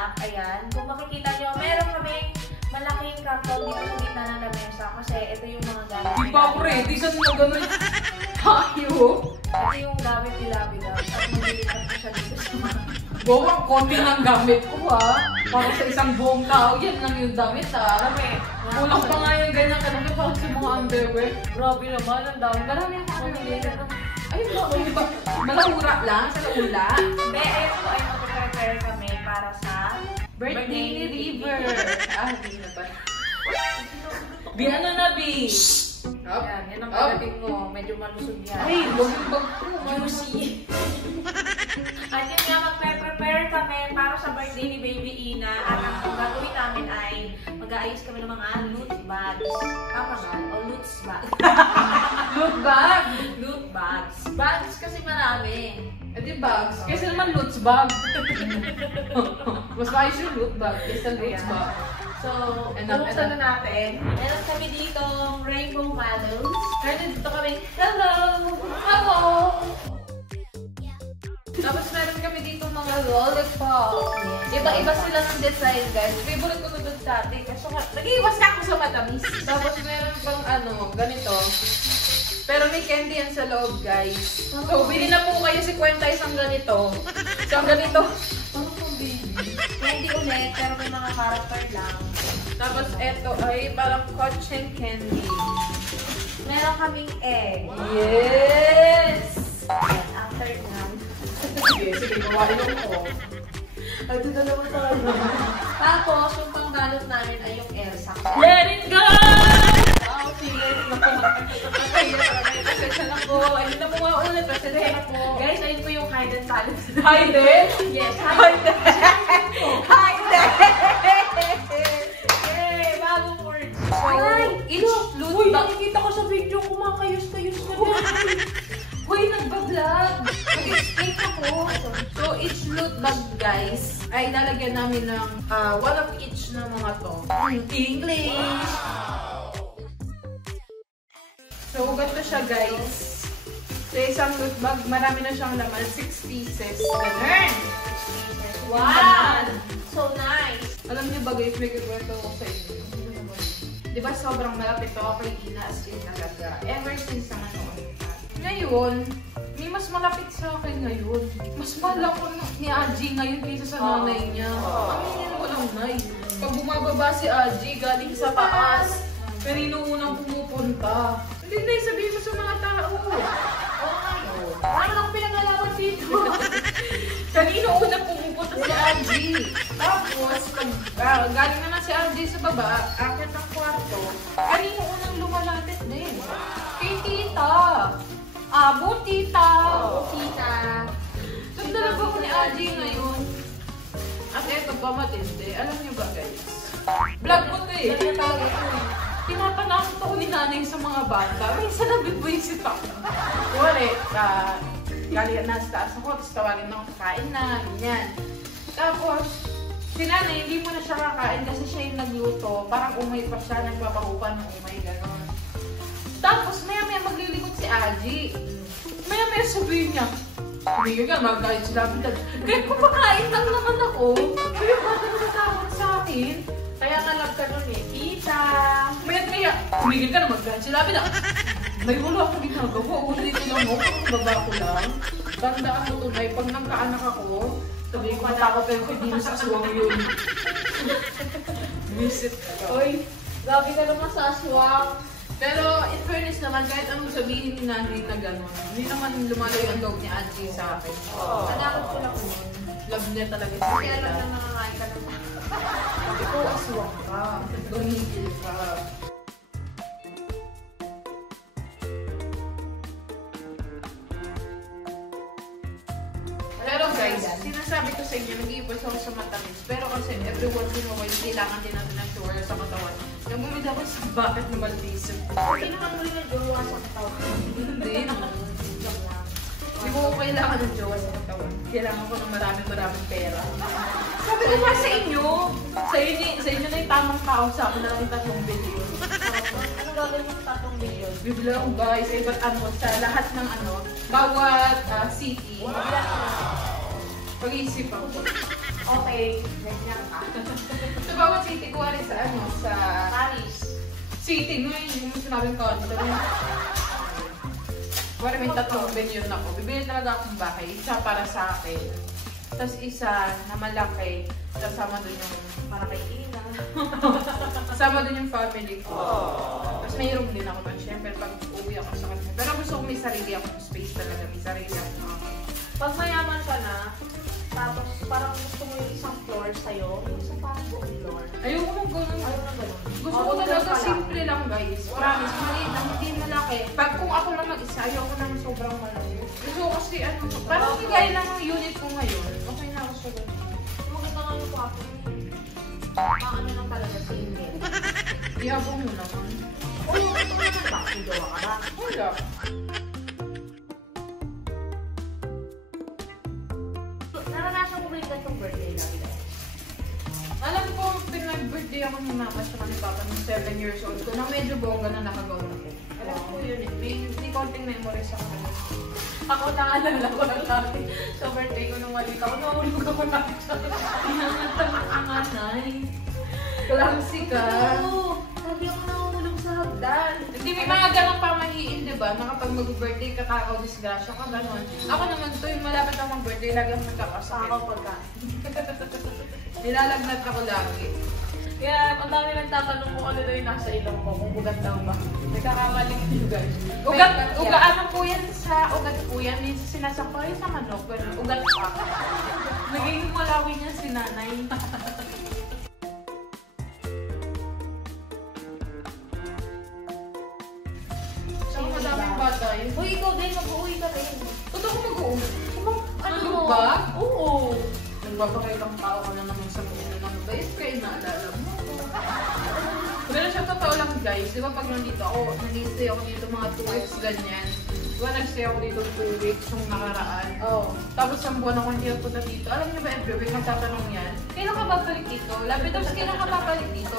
black. Ayan. Kung makikita nyo, meron kami malaking karton dito sa gitna ng lamesa kasi ito yung mga gamit. Di pa ako ready kasi na gano'n. Tayo. Ito yung gamit ni Labida. At magbibigyan ko siya dito sa mga. Bawang konti ng gamit ko ha. Para sa isang buong tao, yan lang yung damit ha. Alam eh, kulang pa nga yung ganyan kanina parang sa mga underwear. Grabe naman, ang dami. Marami akong Ay, ba? Malahura lang sa laula. Hindi, ayun po ay mag-prepare kami para sa Birthday ni River. Hindi na ba? Bi, ano na, Bi? Yan, yan ang pagdating mo. Medyo malusog yan. Ay, bag ko. Juicy. At yun nga, mag-prepare kami para sa birthday ni Baby Ina. At ang gagawin namin ay mag-aayos kami ng mga loot bags. Tama ba? O loots bags. Loot bag. Loot bags. Bags kasi marami. Eh di bags. Kasi naman loot bag. Mas maayos yung loot bag. Kesa loot bag. So, buksan na natin. Meron kami dito rainbow models. Meron dito kami, hello! Hello! Tapos meron kami dito mga lollipop. Iba-iba sila ng design, guys. Favorite ko to dun dati. Kasi nag-iwas na ako sa matamis. Tapos meron pang ano, ganito. Pero may candy yan sa loob, guys. So, bili na po kayo 50 isang ganito. Isang ganito. Ano pang baby? Candy ulit, pero may mga character lang. Tapos eto ay parang cotton candy. Meron kaming egg. Yes! After nyan. Sige, gawain ko. Ay, ito na naman tayo. Tapos, yung pangbalot namin ay yung Elsa. Let it go! Wow, sige. Pasensya na po. Ayun na po nga ulit. Pasensya na po. Guys, ayun po yung hidden talent. Hidden? Yes, Hidden! Hidden! Yay! Bagong words. Ay! Each loot Uy, bag. nakikita ko sa video, kumakayos-kayos na din. Uy, nagbablog! Nag-explain ako. So, each loot bag, guys, ay lalagyan namin ng one of each ng mga to. English! So, ganito siya, guys. So, isang loot bag, marami na siyang laman. 6 pieces. Ganun! Wow! So nice. Alam niyo ba, guys, may kikwento ko sa inyo. Diba sobrang malapit ako kay Ina as in talaga. Ever since naman noon. Ngayon, may mas malapit sa akin ngayon. Mas mahal ako ni Aji ngayon kaysa sa nanay niya. Aminin ko lang, Nay. Pag bumababa si Aji, galing sa taas, kanino unang pumupunta? Hindi, Nay, sabihin mo sa mga tao. Ano lang pinag-alaman dito? Kanino unang pumupunta si Aji? Tapos, pag galing naman si Aji sa baba, akit ang kwarto, kanino unang lumalapit din? Kay tita. Abo, tita. Tita. So, dalawa ko ni Aji ngayon. At eto pa matindi. Alam niyo ba, guys? Vlog ko to eh. Tinatanakot ako ni nanay sa mga bata. May sanabibwisit ako. Wala, galing na sa taas ako, tapos tawagin ako, kakain na, ganyan. Tapos, si nanay, hindi mo na siya kakain kasi siya yung nagluto. Parang umay pa siya, nagpapahupan ng umay, gano'n. Tapos, maya-maya magliligot si Aji. Maya-maya sabihin niya, hindi ka mag-guide sila. Kahit kumakain lang naman ako, kaya bakit natatakot sa akin? Kaya kalab ka nun eh. Tita. Maya-maya, humigil ka na mag-guide sila. May wala ako ginagawa. Ulit ko lang ako, baba ko lang. Tandaan mo tunay, pag nagkaanak ako, sabi ko matakot kayo kay Dino sa aswang yun. Visit ka. Uy, grabe ka naman sa aswang. Pero in fairness naman, kahit anong sabihin ni nanay na gano'n, hindi naman lumalayo ang loob ni Auntie sa akin. Anak ko lang yun. Love niya talaga sa Kasi alam kita. na nakakain ka naman. Ikaw aswang ka. Gumigil ka. Pero guys, sinasabi ko sa inyo, nag-iipos ako sa matamis. Pero kasi everyone you know, kailangan din natin ng sugar sa katawan. Nang bumili ako sa bucket na Maltese. Hindi naman mo rin nag-jowa sa katawan. Hindi naman. Hindi ko kailangan ng jowa sa katawan. Kailangan ko ng maraming pera. Sabi ko nga sa inyo, sa inyo na yung tamang tao sa akin na lang yung 3 billion. Ano gagawin mo sa 3 million? Bibili ako guys, iba't ano, sa lahat ng ano, bawat city. Pag-iisip ako. Okay, ganyan ka. Sa bawat city ko rin sa ano, sa Paris. city, no yung sinabing country. Wala may tatlong venue na ako. Bibili talaga akong bahay. Isa para sa akin. Tapos isa na malaki. Tapos sama dun yung Para kay Ina. sama dun yung family ko. Tapos may room din ako dun. Siyempre pag uwi ako sa kanila. Pero gusto ko may sarili akong space talaga. May sarili akong Pag mayaman ka na, tapos parang gusto mo yung isang floor sa'yo, yung isang parang floor. ayoko mong ganun. Ayaw na ganun. Gusto ko talaga simple lang guys. Promise, maliit lang, hindi malaki. Pag kung ako lang mag-isa, ayoko nang sobrang malaki. Gusto ko kasi ano, parang bigay lang ang unit ko ngayon. Okay na ako sa ganun. Maganda nga yung kwarto. Ano lang talaga, single. Ihabong mo naman. O yung ito naman, bakit gawa ka ba? Wala. Naranasan mo rin itong birthday lagi daw. Alam ko, pinag-birthday ako ni mama sa ni papa ng 7 years old ko na medyo bongga na nakagawa ko. Alam ko yun eh. May konting memories ako. Ako naalala ko lang lagi sa birthday ko nung mali ako. Nahulog ako lagi sa nanay. Klasika. Oo, lagi ako nahulog sa hagdan. Hindi may mga ganang pamahiin, di ba? Na kapag mag-birthday ka, tao, disgrasya ka, gano'n. Ako naman to, yung malapit ako mag-birthday, lagi ako nagkakasakit. Ako pagka. Nilalagnat ako lagi. Kaya ang dami nagtatanong kung ano daw yung nasa ilong ko, kung ugat daw ba. Nagkakamali kayo guys. Ugaan po yan sa ugat po yan. Minsan sinasakpa rin sa manok, pero ugat pa. Naging malawi niya si nanay. Saka madaming bata yun. Uy, ikaw din, mag-uwi ka rin. Totoo ko mag-uwi. Ano ba? Oo. Nagpapakitang tao ka na naman sa mundo ng best kayo, naalala mo. Pero siya totoo lang guys, di ba pag nandito ako, nag-stay ako dito mga 2 weeks ganyan. Di ba nag-stay ako dito 2 weeks yung nakaraan? Oo. Tapos ang buwan ako hindi ako punta dito. Alam niyo ba every week nagtatanong yan? Kailan ka babalik dito? Labi tapos kailan ka babalik dito?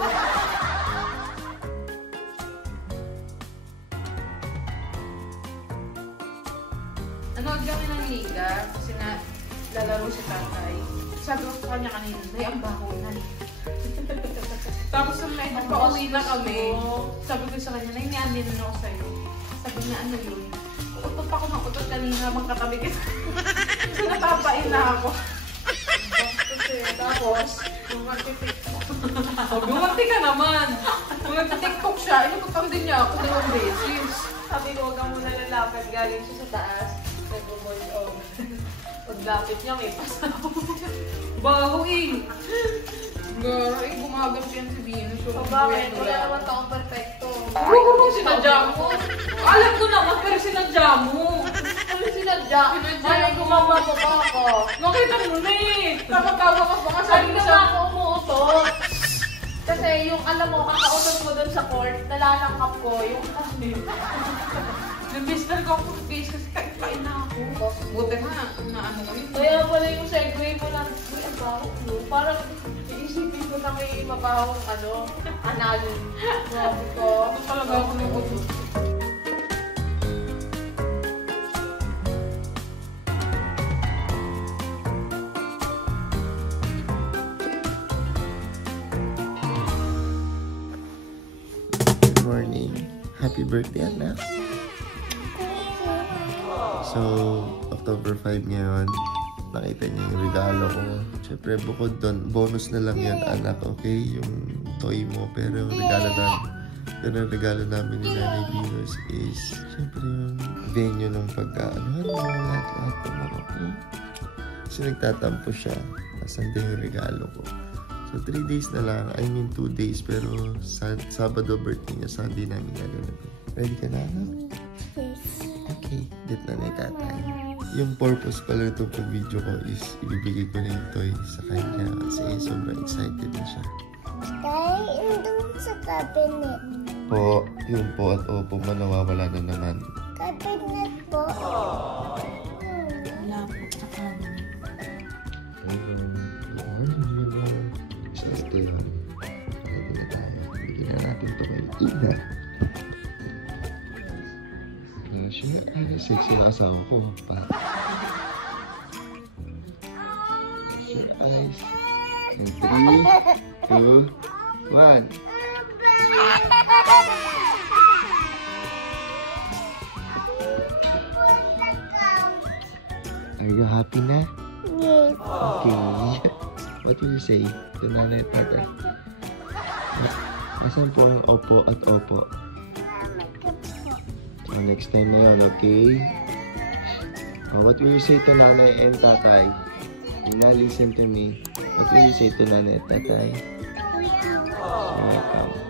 Nanood kami ng liga kasi nga lalaro si tatay. Sabi ko sa kanya kanina, may ang bahonan. Tapos nung medyo pauwi na kami, sabi ko sa kanya, nainyamin na ako sa'yo. Sabi niya, ano yun? Utot ako ng utot kanina, magkatabi kita. So natapain na ako. Tapos, yung mag-tiktok. Bumunti ka naman. Kung nag-tiktok siya, inututan din niya ako 2 beses. Sabi ko, huwag ka muna lalapit. Galing siya sa taas. Nag-voice over. Paglapit niya, may pasaw. Baho eh. Gara eh, gumagamit yan si Venus. So, bakit? Wala naman taong perfecto. Huwag mo sinadya mo. Alam ko naman, pero sinadya mo. Ano sinadya? Ay, gumama mo ba ako? Nakita mo na eh. Kapag-tawa ka pa nga Sabi sabi na sa... ako umuutot. Kasi yung alam mo, kakautot mo dun sa court, nalalangkap ko yung kanin. Nag-mister ko ako guys kasi kain na ako. Buti nga, naano ko yun. Kaya pala yung segue mo lang, uy, ang baho mo. Parang iisipin ko na may mabahong anal. Sabi ko. Ito talaga ako ng uto. Good morning. Happy birthday, anak. So, October 5 ngayon. Nakita niyo yung regalo ko. Siyempre, bukod doon, bonus na lang yan, anak, okay? Yung toy mo. Pero yung regalo namin ni Nanay Venus is, siyempre, yung venue ng pagkaanuhan mo, lahat-lahat mo, okay? Kasi nagtatampo siya. Sunday yung regalo ko. So, 3 days na lang. I mean, 2 days. Pero, Sabado birthday niya. Sunday namin gagawin. Ready ka na, anak? Okay, dit na ni tatay. Yung purpose pala ito pag video ko is ibibigay ko na yung toy sa kanya kasi sobrang excited na siya. Tayo doon sa cabinet. Po, yung po at opo mo nawawala na naman. Cabinet po. Wala po sa kanin. Bigyan na natin ito kay Ina. Siya, sexy na asawa ko pa. your eyes. And 3, 2, 1. Are you happy na? Yes. Okay. What will you say to nanay at tatay? Asan po ang opo at opo? So, next time na yun, okay? What will you say to nanay and tatay? Ina, listen to me. What will you say to nanay at tatay? Welcome.